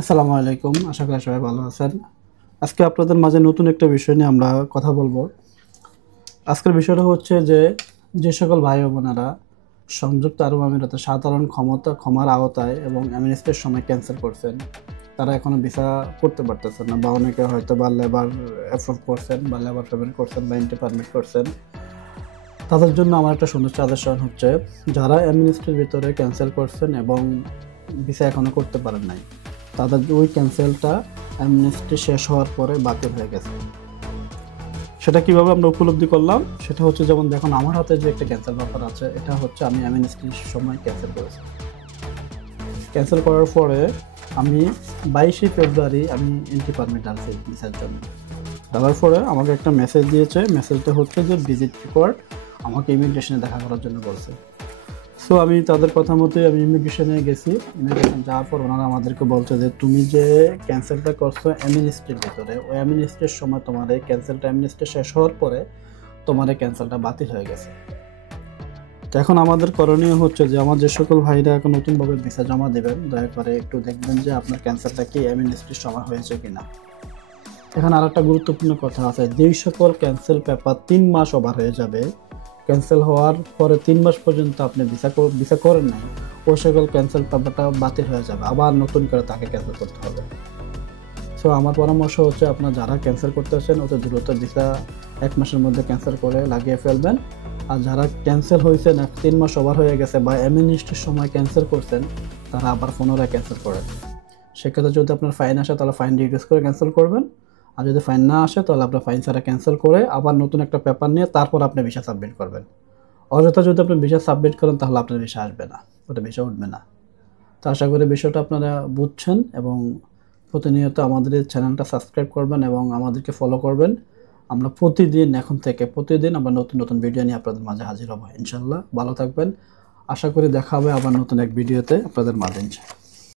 আসসালামু আলাইকুম। আশা করি সবাই ভালো আছেন। আজকে আপনাদের মাঝে নতুন একটা বিষয় নিয়ে আমরা কথা বলবো। আজকের বিষয়টা হচ্ছে যে সকল ভাই ও বোনেরা সংযুক্ত আরব আমিরাতে সাধারণ ক্ষমার আওতায় এবং অ্যামনেস্টির সময় ক্যান্সেল করছেন, তারা এখনো ভিসা করতে পারতেছেন না, বা অনেকে হয়তো বা লেবার অ্যাপ্রুভ করছেন বা লেবার পেমেন্ট করছেন বা এন্ট্রি পারমিট করছেন। তাদের জন্য আমার একটা সুন্দর সাজেশন হচ্ছে, যারা অ্যামনেস্টির ভিতরে ক্যান্সেল করছেন এবং ভিসা এখনো করতে পারেন নাই, তাদের ওই ক্যান্সেলটা অ্যামনেস্টি শেষ হওয়ার পরে বাতিল হয়ে গেছে। সেটা কিভাবে আমরা উপলব্ধি করলাম, সেটা হচ্ছে যেমন দেখুন, আমার হাতে যে একটা ক্যান্সেল ব্যাপার আছে, এটা হচ্ছে আমি অ্যামনেস্টির সময় ক্যান্সেল করেছি। ক্যান্সেল করার পরে আমি 22শে ফেব্রুয়ারি আমি এন্ট্রি পারমিট আনছি ভিসার জন্য। দেওয়ার পরে আমাকে একটা মেসেজ দিয়েছে, মেসেজটা হচ্ছে যে ভিজিট রিকোয়ার্ড, আমাকে ইমিগ্রেশনে দেখা করার জন্য বলছে। সো আমি তাদের কথা মতোই আমি ইমিগ্রেশনে গেছি। ইমিগ্রেশন যাওয়ার পর ওনারা আমাদেরকে বলছে যে তুমি যে ক্যান্সেলটা করছো অ্যামনেস্টির ভিতরে, ওই অ্যামনেস্টির সময় তোমার এই ক্যান্সেলটা অ্যামনেস্টি শেষ হওয়ার পরে তোমার এই ক্যান্সেলটা বাতিল হয়ে গেছে। তো এখন আমাদের করণীয় হচ্ছে যে আমার যে সকল ভাইরা এখন নতুনভাবে ভিসা জমা দেবেন, দয়া করে একটু দেখবেন যে আপনার ক্যান্সেলটা কি অ্যামনেস্টির সময় হয়েছে কিনা। এখানে আর একটা গুরুত্বপূর্ণ কথা আছে, যেই সকল ক্যান্সেল পেপার 3 মাস ওভার হয়ে যাবে, ক্যান্সেল হওয়ার পরে 3 মাস পর্যন্ত আপনি ভিসা করেন নাই, ওই সকল ক্যান্সেল পেপারটা বাতিল হয়ে যাবে, আবার নতুন করে তাকে ক্যান্সেল করতে হবে। সো আমার পরামর্শ হচ্ছে, আপনার যারা ক্যান্সেল করতেছেন অত দ্রুত ভিসা 1 মাসের মধ্যে ক্যান্সেল করে লাগিয়ে ফেলবেন। আর যারা ক্যান্সেল হয়েছে না, 3 মাস ওভার হয়ে গেছে বা অ্যামনেস্টির সময় ক্যান্সেল করছেন, তারা আবার পুনরায় ক্যান্সেল করেন। সেক্ষেত্রে যদি আপনার ফাইন আসে তাহলে ফাইন রিডিউস করে ক্যান্সেল করবেন, আর যদি ফাইন না আসে তাহলে আপনার ফাইন ছাড়া ক্যান্সেল করে আবার নতুন একটা পেপার নিয়ে তারপর আপনি ভিসা সাবমিট করবেন। অযথা যদি আপনি ভিসা সাবমিট করেন তাহলে আপনার ভিসা আসবে না, ওটা ভিসা উঠবে না। তো আশা করি বিষয়টা আপনারা বুঝছেন এবং প্রতিনিয়ত আমাদের এই চ্যানেলটা সাবস্ক্রাইব করবেন এবং আমাদেরকে ফলো করবেন। আমরা প্রতিদিন আমরা নতুন নতুন ভিডিও নিয়ে আপনাদের মাঝে হাজির হব ইনশাল্লাহ। ভালো থাকবেন। আশা করি দেখা হবে আবার নতুন এক ভিডিওতে আপনাদের মাঝে ইনশাল্লাহ।